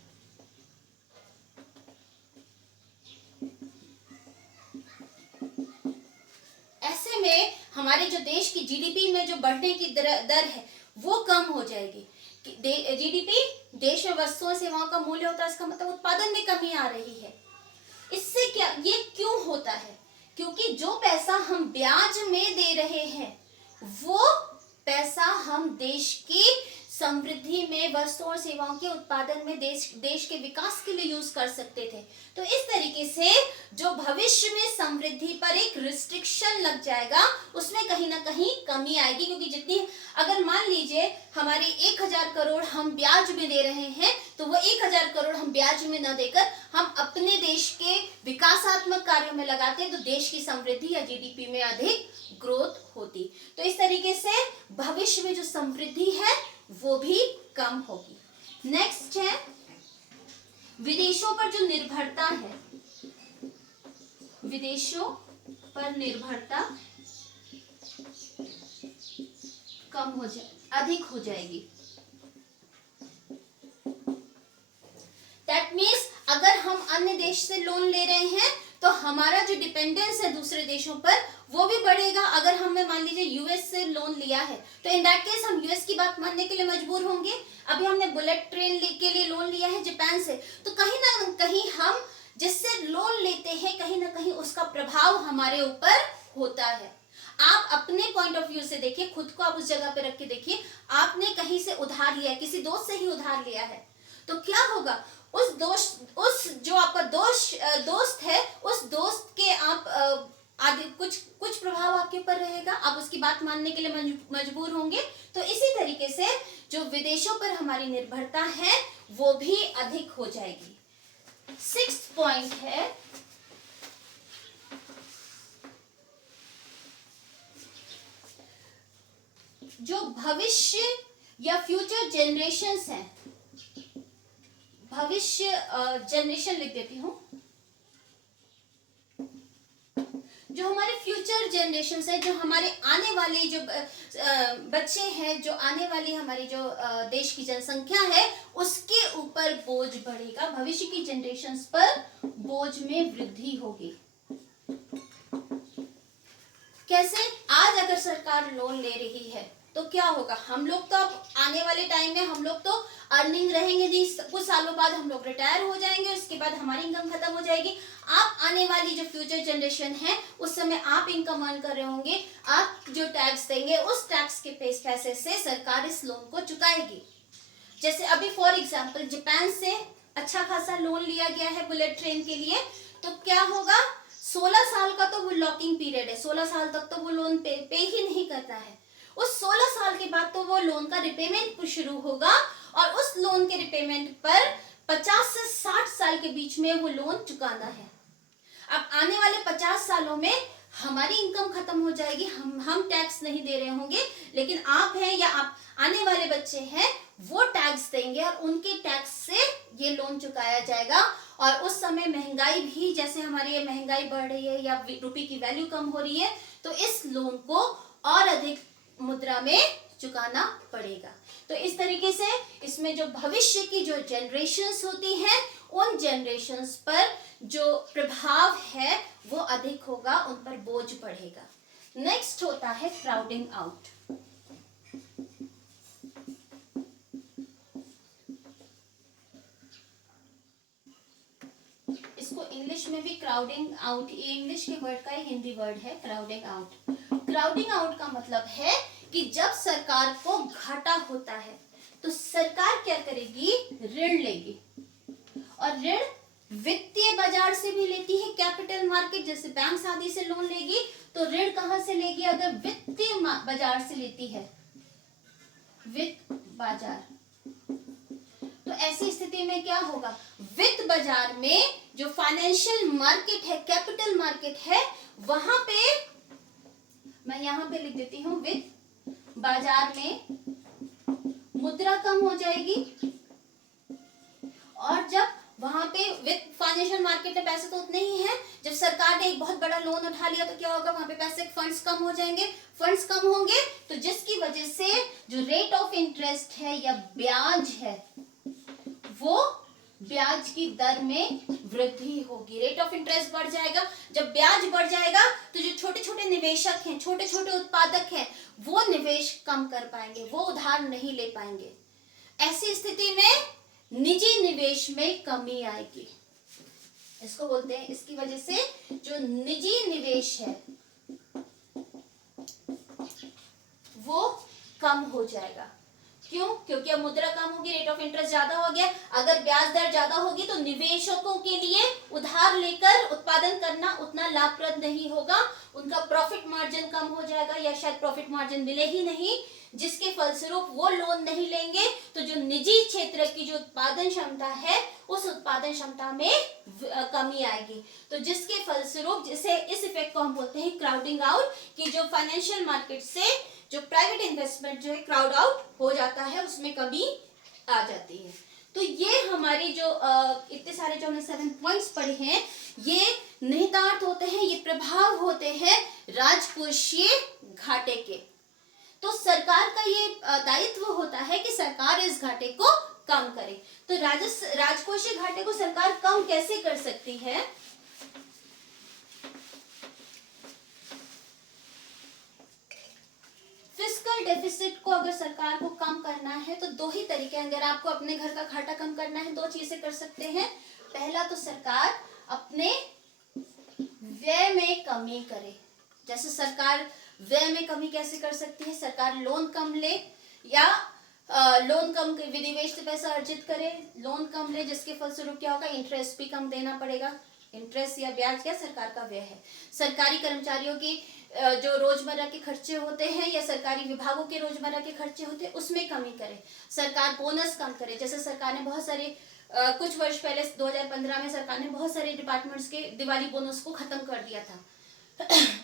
ऐसे में हमारे जो देश की जीडीपी में जो बढ़ने की दर है वो कम हो जाएगी। जीडीपी देश में वस्तुओं सेवाओं का मूल्य होता है, इसका मतलब उत्पादन में कमी आ रही है। इससे क्या, ये क्यों होता है, क्योंकि जो पैसा हम ब्याज में दे रहे हैं वो पैसा हम देश की समृद्धि में वस्तुओं और सेवाओं के उत्पादन में देश के विकास के लिए यूज कर सकते थे। तो इस तरीके से जो भविष्य में समृद्धि पर एक रिस्ट्रिक्शन लग जाएगा उसमें कहीं ना कहीं कमी आएगी, क्योंकि जितनी, अगर मान लीजिए हमारे 1000 करोड़ हम ब्याज में दे रहे हैं तो वो 1000 करोड़ हम ब्याज में न देकर हम अपने देश के विकासात्मक कार्यों में लगाते हैं तो देश की समृद्धि या जीडीपी में अधिक ग्रोथ होती। तो इस तरीके से भविष्य में जो समृद्धि है वो भी कम होगी। नेक्स्ट है विदेशों पर जो निर्भरता है, विदेशों पर निर्भरता कम हो जाए, अधिक हो जाएगी। दैट मीन्स अगर हम अन्य देश से लोन ले रहे हैं तो हमारा जो डिपेंडेंस है दूसरे देशों पर वो भी बढ़ेगा। अगर हमने मान लीजिए यूएस से लोन लिया है तो इन दैट केस हम यूएस की बात मानने के लिए मजबूर होंगे। अभी हमने बुलेट ट्रेन के लिए लोन लिया है जापान से, तो कहीं ना कहीं हम जिससे लोन लेते हैं कहीं ना कहीं उसका प्रभाव हमारे ऊपर होता है। आप अपने पॉइंट ऑफ व्यू से देखिए, खुद को आप उस जगह पे रख के देखिए, आपने कहीं से उधार लिया, किसी दोस्त से ही उधार लिया है तो क्या होगा, उस जो आपका दोस्त है उस दोस्त के आप आदि कुछ प्रभाव आपके ऊपर रहेगा, आप उसकी बात मानने के लिए मजबूर होंगे। तो इसी तरीके से जो विदेशों पर हमारी निर्भरता है वो भी अधिक हो जाएगी। 6th पॉइंट है जो भविष्य या फ्यूचर जनरेशंस हैं, भविष्य जनरेशन लिख देती हूं, जो हमारे फ्यूचर जनरेशन है, जो हमारे आने वाले जो बच्चे हैं, जो आने वाली हमारी जो देश की जनसंख्या है उसके ऊपर बोझ बढ़ेगा, भविष्य की जनरेशंस पर बोझ में वृद्धि होगी। कैसे, आज अगर सरकार लोन ले रही है तो क्या होगा, हम लोग तो अब आने वाले टाइम में हम लोग तो अर्निंग रहेंगे नहीं, कुछ सालों बाद हम लोग रिटायर हो जाएंगे, उसके बाद हमारी इनकम खत्म हो जाएगी। आप आने वाली जो फ्यूचर जनरेशन है उस समय आप इनकम अर्न कर रहे होंगे, आप जो टैक्स देंगे उस टैक्स के पैसे से सरकार इस लोन को चुकाएगी। जैसे अभी फॉर एग्जाम्पल जापान से अच्छा खासा लोन लिया गया है बुलेट ट्रेन के लिए, तो क्या होगा, 16 साल का तो वो लॉकिंग पीरियड है, 16 साल तक तो वो लोन पे ही नहीं करता है। उस 16 साल के बाद तो वो लोन का रिपेमेंट शुरू होगा और उस लोन के रिपेमेंट पर 50 से 60 साल के बीच में वो लोन चुकाना है। अब आने वाले 50 सालों में हमारी इनकम खत्म हो जाएगी, हम टैक्स नहीं दे रहे होंगे, लेकिन आप हैं या आप आने वाले बच्चे हैं वो टैक्स देंगे और उनके टैक्स से ये लोन चुकाया जाएगा। और उस समय महंगाई भी, जैसे हमारी ये महंगाई बढ़ रही है या रुपये की वैल्यू कम हो रही है, तो इस लोन को और अधिक मुद्रा में चुकाना पड़ेगा। तो इस तरीके से इसमें जो भविष्य की जो जनरेशंस होती हैं उन जनरेशंस पर जो प्रभाव है वो अधिक होगा, उन पर बोझ बढ़ेगा। नेक्स्ट होता है क्राउडिंग आउट। इसको इंग्लिश में भी क्राउडिंग आउट, ये इंग्लिश के वर्ड का ही हिंदी वर्ड है क्राउडिंग आउट। क्राउडिंग आउट का मतलब है कि जब सरकार को घाटा होता है तो सरकार क्या करेगी, ऋण लेगी, और ऋण वित्तीय बाजार से भी लेती है, कैपिटल मार्केट जैसे बैंक आदि से लोन लेगी। तो ऋण कहां से लेगी, अगर वित्तीय बाजार से लेती है, वित्त बाजार, तो ऐसी स्थिति में क्या होगा, वित्त बाजार में जो फाइनेंशियल मार्केट है, कैपिटल मार्केट है, वहां पे मैं यहां पे लिख देती हूं, वित्त बाजार में मुद्रा कम हो जाएगी, और जब वहां पे वित्त फाइनेंशियल मार्केट में पैसे तो उतने ही हैं, जब सरकार ने एक बहुत बड़ा लोन उठा लिया तो क्या होगा, वहां पे पैसे फंड्स कम हो जाएंगे, फंड्स कम होंगे तो जिसकी वजह से जो रेट ऑफ इंटरेस्ट है या ब्याज है, वो ब्याज की दर में वृद्धि होगी, रेट ऑफ इंटरेस्ट बढ़ जाएगा। जब ब्याज बढ़ जाएगा तो जो छोटे छोटे निवेशक हैं, छोटे छोटे उत्पादक हैं, वो निवेश कम कर पाएंगे, वो उधार नहीं ले पाएंगे। ऐसी स्थिति में निजी निवेश में कमी आएगी, इसको बोलते हैं, इसकी वजह से जो निजी निवेश है वो कम हो जाएगा। क्यों? क्योंकि अब मुद्रा कम होगी, रेट ऑफ इंटरेस्ट ज्यादा हो गया। अगर ब्याज दर ज्यादा होगी तो निवेशकों के लिए उधार लेकर उत्पादन करना उतना लाभप्रद नहीं होगा, उनका प्रॉफिट मार्जिन कम हो जाएगा, या शायद प्रॉफिट मार्जिन मिले ही नहीं, जिसके फलस्वरूप वो लोन नहीं लेंगे। तो जो निजी क्षेत्र की जो उत्पादन क्षमता है, उस उत्पादन क्षमता में कमी आएगी। तो जिसके फलस्वरूप, जिसे इस इफेक्ट को हम बोलते हैं क्राउडिंग आउट, कि जो फाइनेंशियल मार्केट से जो प्राइवेट इन्वेस्टमेंट जो है क्राउड आउट हो जाता है, उसमें कमी आ जाती है। तो ये हमारे जो इतने सारे जो हमने 7 पॉइंट्स पढ़े हैं, ये निहितार्थ होते हैं, ये प्रभाव होते हैं राजकोषीय घाटे के। तो सरकार का ये दायित्व होता है कि सरकार इस घाटे को कम करे। तो राजकोषीय घाटे को सरकार कम कैसे कर सकती है? फिस्कल डेफिसिट को अगर सरकार को कम करना है तो दो ही तरीके हैं। अगर आपको अपने घर का घाटा कम करना है, दो चीजें कर सकते हैं। पहला तो सरकार अपने व्यय में कमी करे। जैसे सरकार व्यय में कमी कैसे कर सकती है? सरकार लोन कम ले, या लोन कम विनिवेश से पैसा अर्जित करे, लोन कम ले, जिसके फलस्वरूप क्या होगा, इंटरेस्ट भी कम देना पड़ेगा। इंटरेस्ट या ब्याज क्या सरकार का व्यय है। सरकारी कर्मचारियों की जो रोजमर्रा के खर्चे होते हैं या सरकारी विभागों के रोजमर्रा के खर्चे होते हैं, उसमें कमी करे। सरकार बोनस कम करे। जैसे सरकार ने बहुत सारे कुछ वर्ष पहले 2015 में सरकार ने बहुत सारे डिपार्टमेंट्स के दिवाली बोनस को खत्म कर दिया था।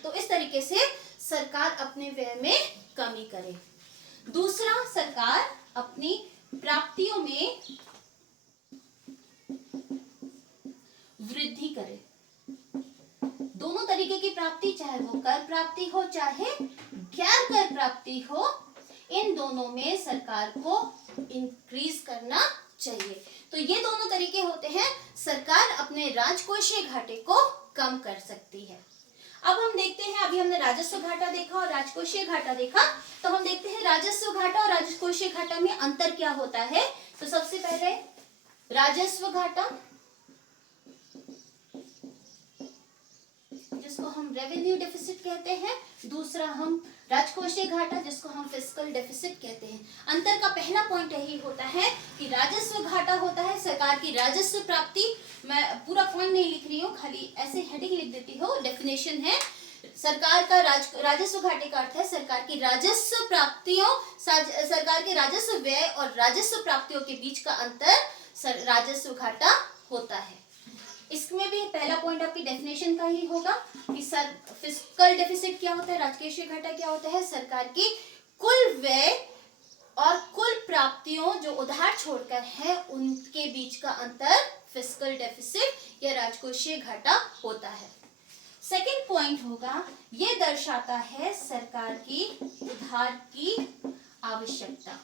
तो इस तरीके से सरकार अपने व्यय में कमी करे। दूसरा, सरकार अपनी प्राप्तियों में वृद्धि करे। दोनों तरीके की प्राप्ति, चाहे वो कर प्राप्ति हो चाहे गैर कर प्राप्ति हो, इन दोनों में सरकार को इंक्रीज करना चाहिए। तो ये दोनों तरीके होते हैं, सरकार अपने राजकोषीय घाटे को कम कर सकती है। अब हम देखते हैं, अभी हमने राजस्व घाटा देखा और राजकोषीय घाटा देखा, तो हम देखते हैं राजस्व घाटा और राजकोषीय घाटा में अंतर क्या होता है। तो सबसे पहले राजस्व घाटा, जिसको हम रेवेन्यू डेफिसिट कहते हैं, दूसरा हम राजकोषीय घाटा, जिसको हम फिस्कल डेफिसिट कहते हैं। अंतर का पहला पॉइंट यही होता है कि राजस्व घाटा होता है सरकार की राजस्व प्राप्ति। मैं पूरा पॉइंट नहीं लिख रही हूँ, खाली ऐसे हेडिंग लिख देती हूँ, डेफिनेशन है। सरकार का राजस्व घाटे का अर्थ है सरकार की राजस्व प्राप्तियों, सरकार के राजस्व व्यय और राजस्व प्राप्तियों के बीच का अंतर राजस्व घाटा होता है। इसमें भी पहला पॉइंट आपकी डेफिनेशन का ही होगा कि फिस्कल डेफिसिट क्या होता है, राजकोषीय घाटा क्या होता है, सरकार की कुल व्यय और कुल प्राप्तियों जो उधार छोड़कर है उनके बीच का अंतर फिस्कल डेफिसिट या राजकोषीय घाटा होता है। सेकंड पॉइंट होगा, ये दर्शाता है सरकार की उधार की आवश्यकता।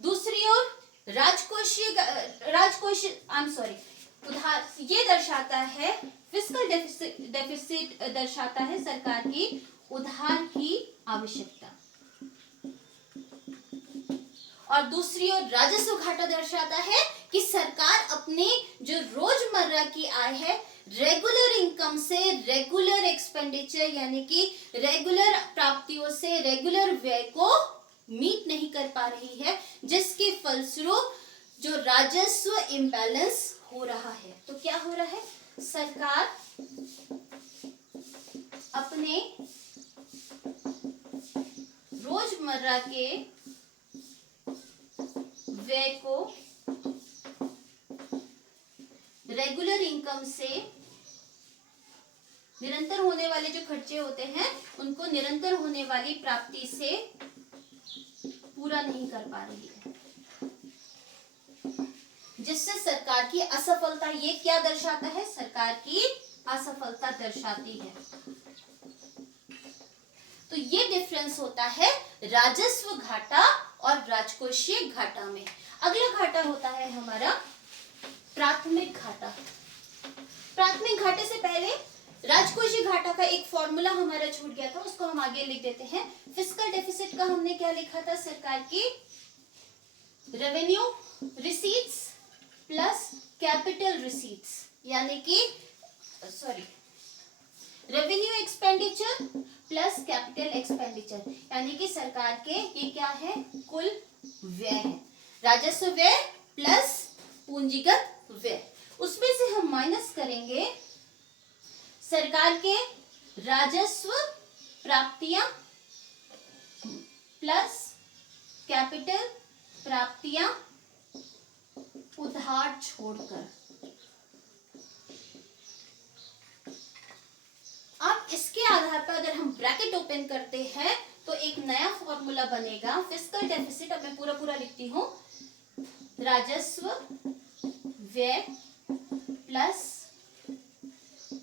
दूसरी ओर उधार ये दर्शाता है, फिस्कल डेफिसिट दर्शाता है सरकार की उधार की आवश्यकता। और दूसरी ओर राजस्व घाटा दर्शाता है कि सरकार अपने जो रोजमर्रा की आय है, रेगुलर इनकम से रेगुलर एक्सपेंडिचर यानी कि रेगुलर प्राप्तियों से रेगुलर व्यय को मीट नहीं कर पा रही है, जिसके फलस्वरूप जो राजस्व इम्बैलेंस हो रहा है। तो क्या हो रहा है, सरकार अपने रोजमर्रा के व्यय को रेगुलर इनकम से, निरंतर होने वाले जो खर्चे होते हैं उनको निरंतर होने वाली प्राप्ति से पूरा नहीं कर पा रही है, जिससे सरकार की असफलता, ये क्या दर्शाता है, सरकार की असफलता दर्शाती है। तो ये डिफरेंस होता है राजस्व घाटा और राजकोषीय घाटा में। अगला घाटा होता है हमारा प्राथमिक घाटा। प्राथमिक घाटे से पहले राजकोषीय घाटा का एक फॉर्मूला हमारा छूट गया था, उसको हम आगे लिख देते हैं। फिस्कल डेफिसिट का हमने क्या लिखा था, सरकार की revenue receipts plus capital receipts, यानी कि revenue expenditure plus capital expenditure, यानी कि सरकार के ये क्या है, कुल व्यय है, राजस्व व्यय प्लस पूंजीगत व्यय। उसमें से हम माइनस करेंगे सरकार के राजस्व प्राप्तियां प्लस कैपिटल प्राप्तियां उधार छोड़कर। अब इसके आधार पर अगर हम ब्रैकेट ओपन करते हैं तो एक नया फॉर्मूला बनेगा फिस्कल डेफिसिट। अब मैं पूरा लिखती हूं, राजस्व व्यय प्लस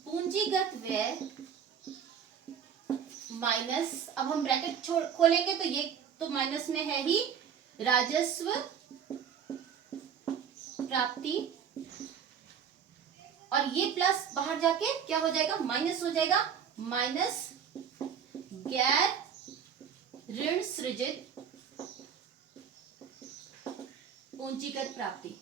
पूंजीगत व्यय माइनस, अब हम ब्रैकेट खोलेंगे तो ये तो माइनस में है ही, राजस्व प्राप्ति, और ये प्लस बाहर जाके क्या हो जाएगा, माइनस हो जाएगा, माइनस गैर ऋण सृजित पूंजीगत प्राप्ति।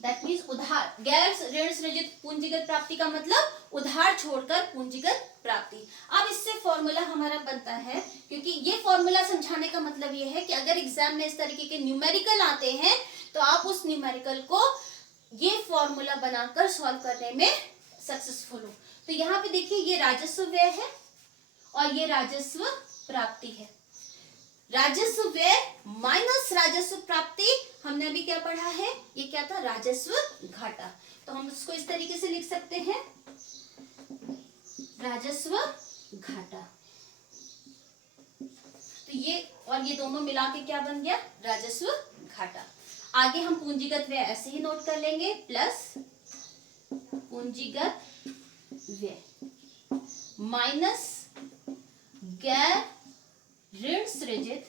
दैट मीन्स उधार, गैर ऋण सृजित पूंजीगत प्राप्ति का मतलब उधार छोड़कर पूंजीगत प्राप्ति। अब इससे फॉर्मूला हमारा बनता है, क्योंकि ये फॉर्मूला समझाने का मतलब ये है कि अगर एग्जाम में इस तरीके के न्यूमेरिकल आते हैं तो आप उस न्यूमेरिकल को ये फॉर्मूला बनाकर सॉल्व करने में सक्सेसफुल हो। तो यहाँ पे देखिए ये राजस्व व्यय है और ये राजस्व प्राप्ति है। राजस्व व्यय माइनस राजस्व प्राप्ति, हमने अभी क्या पढ़ा है, ये क्या था, राजस्व घाटा। तो हम इसको इस तरीके से लिख सकते हैं, राजस्व घाटा। तो ये और ये दोनों मिला के क्या बन गया, राजस्व घाटा। आगे हम पूंजीगत व्यय ऐसे ही नोट कर लेंगे, प्लस पूंजीगत व्यय माइनस गैर ऋण सृजित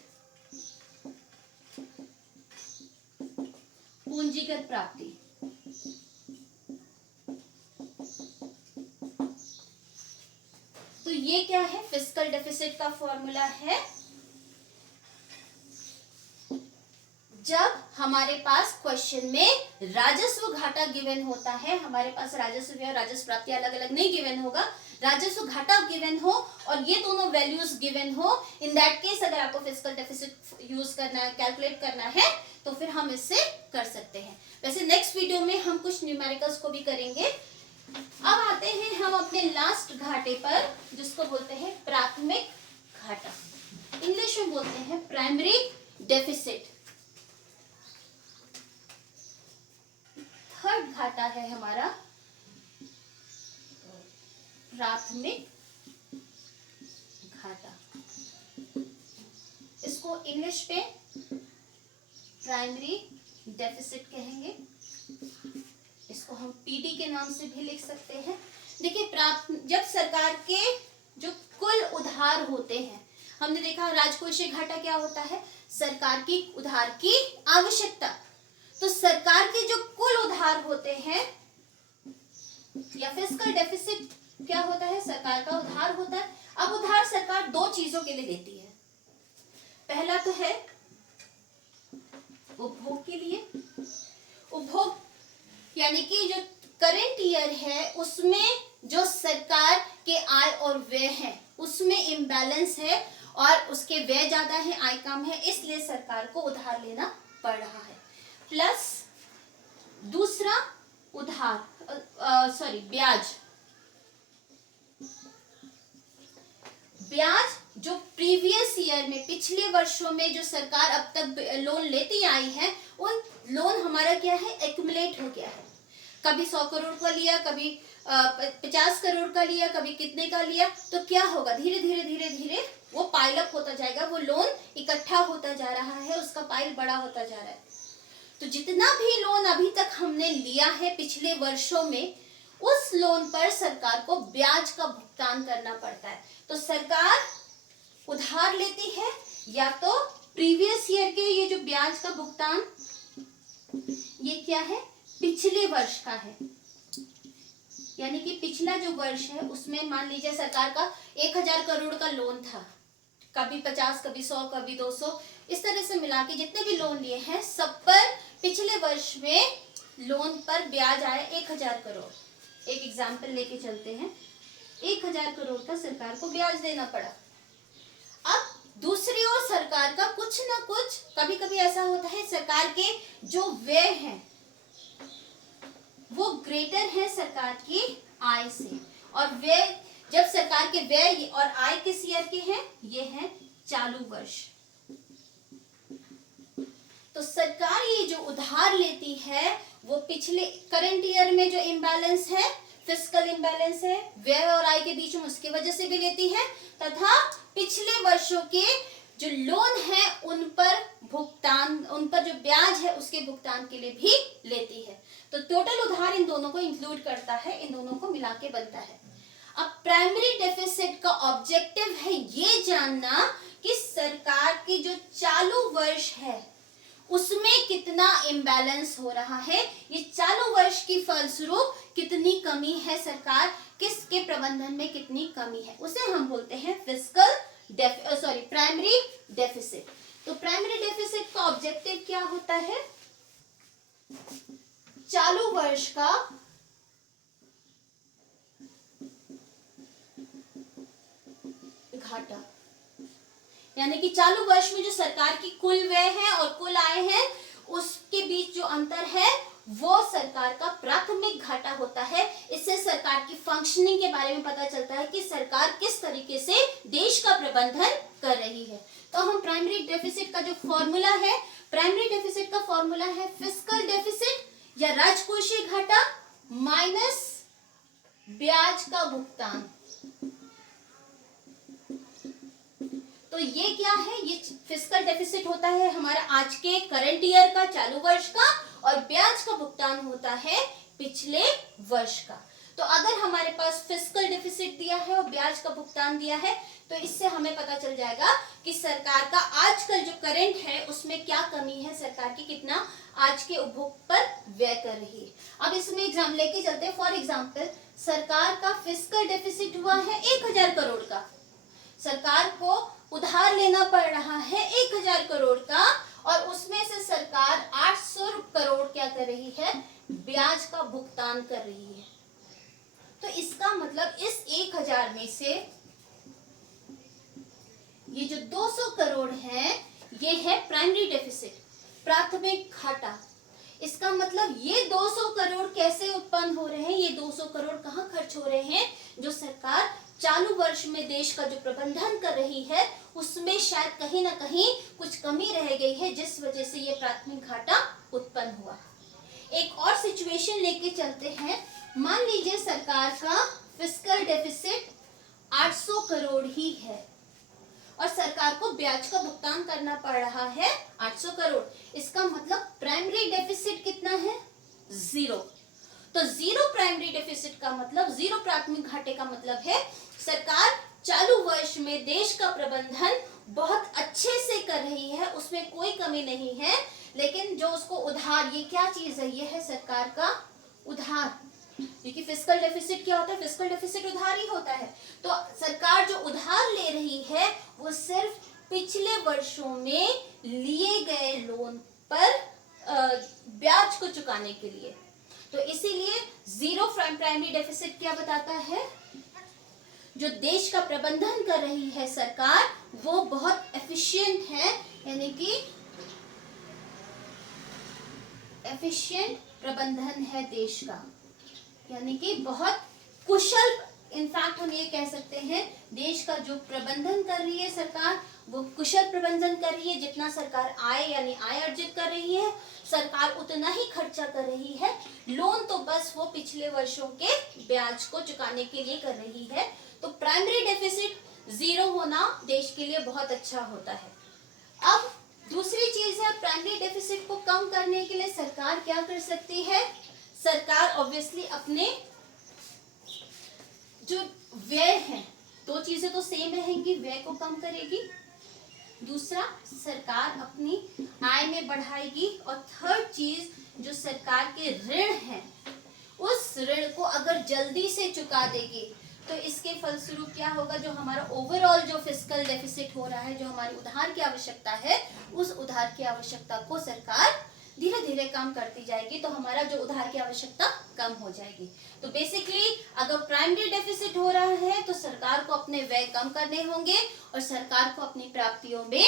पूंजीगत प्राप्ति। तो ये क्या है, फिस्कल डेफिसिट का फॉर्मूला है। जब हमारे पास क्वेश्चन में राजस्व घाटा गिवन होता है, हमारे पास राजस्व व्यय और राजस्व प्राप्ति अलग अलग नहीं गिवन होगा, राजस्व घाटा गिवन हो और ये दोनों वैल्यूज गिवन हो, इन दैट केस अगर आपको फिस्कल डेफिसिट यूज करना है, कैलकुलेट करना है, तो फिर हम इससे कर सकते हैं। वैसे नेक्स्ट वीडियो में हम कुछ न्यूमेरिकल्स को भी करेंगे। अब आते हैं हम अपने लास्ट घाटे पर, जिसको बोलते हैं प्राथमिक घाटा, इंग्लिश में बोलते हैं प्राइमरी डेफिसिट। थर्ड घाटा है हमारा प्राथमिक घाटा। इसको इंग्लिश पे प्राइमरी डेफिसिट कहेंगे, इसको हम पीडी के नाम से भी लिख सकते हैं। देखिए, जब सरकार के जो कुल उधार होते हैं, हमने देखा राजकोषीय घाटा क्या होता है, सरकार की उधार की आवश्यकता। तो सरकार के जो कुल उधार होते हैं या फिस्कल डेफिसिट क्या होता है, सरकार का उधार होता है। अब उधार सरकार दो चीजों के लिए देती है। पहला तो है उपभोग के लिए। उपभोग यानी कि जो करंट ईयर है उसमें जो सरकार के आय और व्यय है उसमें इम्बैलेंस है और उसके व्यय ज्यादा है, आय कम है, इसलिए सरकार को उधार लेना पड़ रहा है। प्लस दूसरा ब्याज। ब्याज जो प्रीवियस ईयर में, पिछले वर्षों में जो सरकार अब तक लोन लेती आई है, उन लोन हमारा क्या है, एक्यूमुलेट हो गया है। कभी 100 करोड़ का लिया, कभी 50 करोड़ का लिया, कभी कितने का लिया, तो क्या होगा, धीरे धीरे धीरे धीरे वो पाइल अप होता जाएगा, वो लोन इकट्ठा होता जा रहा है, उसका पाइल बड़ा होता जा रहा है। तो जितना भी लोन अभी तक हमने लिया है पिछले वर्षों में, उस लोन पर सरकार को ब्याज का भुगतान करना पड़ता है। तो सरकार उधार लेती है, या तो प्रीवियस ईयर के ये जो ब्याज का भुगतान, ये क्या है, पिछले वर्ष का है, यानी कि पिछला जो वर्ष है उसमें मान लीजिए सरकार का 1000 करोड़ का लोन था, कभी 50, कभी 100, कभी 200, इस तरह से मिला के जितने भी लोन लिए हैं सब पर पिछले वर्ष में लोन पर ब्याज आया 1000 करोड़। एक एग्जाम्पल लेके चलते हैं, 1000 करोड़ का सरकार को ब्याज देना पड़ा। अब दूसरी ओर सरकार का कुछ ना कुछ, कभी कभी ऐसा होता है सरकार के जो व्यय हैं वो ग्रेटर है सरकार की आय से, और व्यय, जब सरकार के व्यय और आय किस ईयर के हैं, ये है चालू वर्ष। तो सरकार ये जो उधार लेती है वो पिछले करंट ईयर में जो इम्बैलेंस है, फिस्कल इम्बैलेंस है व्यय और आय के बीच में, उसकी वजह से भी लेती है, तथा पिछले वर्षों के जो लोन है उन पर भुगतान, उन पर जो ब्याज है उसके भुगतान के लिए भी लेती है। तो टोटल उधार इन दोनों को इंक्लूड करता है, इन दोनों को मिला के बनता है। अब प्राइमरी डेफिसिट का ऑब्जेक्टिव है ये जानना कि सरकार की जो चालू वर्ष है उसमें कितना इम्बैलेंस हो रहा है, ये चालू वर्ष की फलस्वरूप कितनी कमी है, सरकार किसके प्रबंधन में कितनी कमी है, उसे हम बोलते हैं प्राइमरी डेफिसिट। तो प्राइमरी डेफिसिट का ऑब्जेक्टिव क्या होता है, चालू वर्ष का घाटा, यानी कि चालू वर्ष में जो सरकार की कुल व्यय है और कुल आय है उसके बीच जो अंतर है वो सरकार का प्राथमिक घाटा होता है। इससे सरकार की फंक्शनिंग के बारे में पता चलता है कि सरकार किस तरीके से देश का प्रबंधन कर रही है। तो हम प्राइमरी डेफिसिट का जो फॉर्मूला है, प्राइमरी डेफिसिट का फॉर्मूला है फिस्कल डेफिसिट या राजकोषीय घाटा माइनस ब्याज का भुगतान। तो ये क्या है, ये फिस्कल डेफिसिट होता है हमारा आज के करंट ईयर का, चालू वर्ष का, और ब्याज का भुगतान होता है पिछले वर्ष का। तो अगर हमारे पास फिस्कल डेफिसिट दिया है और ब्याज का भुगतान दिया है तो इससे हमें पता चल जाएगा कि सरकार का आजकल जो करंट है उसमें क्या कमी है, सरकार की कितना आज के उपभोग पर व्यय कर रही है। अब इसमें एग्जाम लेके चलते हैं। फॉर एग्जाम्पल सरकार का फिस्कल डेफिसिट हुआ है 1000 करोड़ का, सरकार को उधार लेना पड़ रहा है 1000 करोड़ का, और उसमें से सरकार 800 करोड़ क्या कर रही है, ब्याज का भुगतान कर रही है। तो इसका मतलब इस 1000 में से ये जो 200 करोड़ है ये है प्राइमरी डेफिसिट, प्राथमिक घाटा। इसका मतलब ये 200 करोड़ कैसे उत्पन्न हो रहे हैं, ये 200 करोड़ कहाँ खर्च हो रहे हैं, जो सरकार चालू वर्ष में देश का जो प्रबंधन कर रही है उसमें शायद कहीं ना कहीं कुछ कमी रह गई है, जिस वजह से ये प्राथमिक घाटा उत्पन्न हुआ। एक और सिचुएशन लेके चलते हैं। मान लीजिए सरकार का फिस्कल डेफिसिट 800 करोड़ ही है और सरकार को ब्याज का भुगतान करना पड़ रहा है 800 करोड़। इसका मतलब प्राइमरी डेफिसिट कितना है, 0। तो 0 प्राइमरी डेफिसिट का मतलब, 0 प्राथमिक घाटे का मतलब है सरकार चालू वर्ष में देश का प्रबंधन बहुत अच्छे से कर रही है, उसमें कोई कमी नहीं है, लेकिन जो उसको उधार, ये क्या चीज है, ये है सरकार का उधार। क्योंकि फिस्कल डेफिसिट क्या होता है, फिस्कल डेफिसिट उधार ही होता है। तो सरकार जो उधार ले रही है वो सिर्फ पिछले वर्षों में लिए गए लोन पर ब्याज को चुकाने के लिए। तो इसीलिए जीरो प्राइमरी डेफिसिट क्या बताता है, जो देश का प्रबंधन कर रही है सरकार वो बहुत एफिशिएंट है, यानी कि एफिशिएंट प्रबंधन है देश का, यानी कि बहुत कुशल। इनफैक्ट हम ये कह सकते हैं देश का जो प्रबंधन कर रही है सरकार वो कुशल प्रबंधन कर रही है। जितना सरकार आय यानी आय अर्जित कर रही है सरकार उतना ही खर्चा कर रही है। लोन तो बस वो पिछले वर्षों के ब्याज को चुकाने के लिए कर रही है। तो प्राइमरी डेफिसिट जीरो होना देश के लिए बहुत अच्छा होता है। अब दूसरी चीज है, प्राइमरी डेफिसिट को कम करने के लिए सरकार क्या कर सकती है। सरकार ऑब्वियसली अपने जो व्यय है, दो चीजें तो सेम रहेंगी, व्यय को कम करेगी, दूसरा सरकार अपनी आय में बढ़ाएगी, और थर्ड चीज जो सरकार के ऋण है उस ऋण को अगर जल्दी से चुका देगी तो इसके फलस्वरूप क्या होगा, जो हमारा ओवरऑल जो फिस्कल डेफिसिट हो रहा है, जो हमारी उधार की आवश्यकता है, उस उधार की आवश्यकता को सरकार धीरे धीरे कम करती जाएगी, तो हमारा जो उधार की आवश्यकता कम हो जाएगी। तो बेसिकली अगर प्राइमरी डेफिसिट हो रहा है तो सरकार को अपने व्यय कम करने होंगे और सरकार को अपनी प्राप्तियों में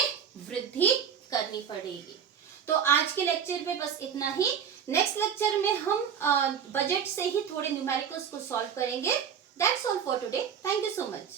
वृद्धि करनी पड़ेगी। तो आज के लेक्चर में बस इतना ही। नेक्स्ट लेक्चर में हम बजट से ही थोड़े न्यूमेरिकल्स को सॉल्व करेंगे। That's all for today. Thank you so much.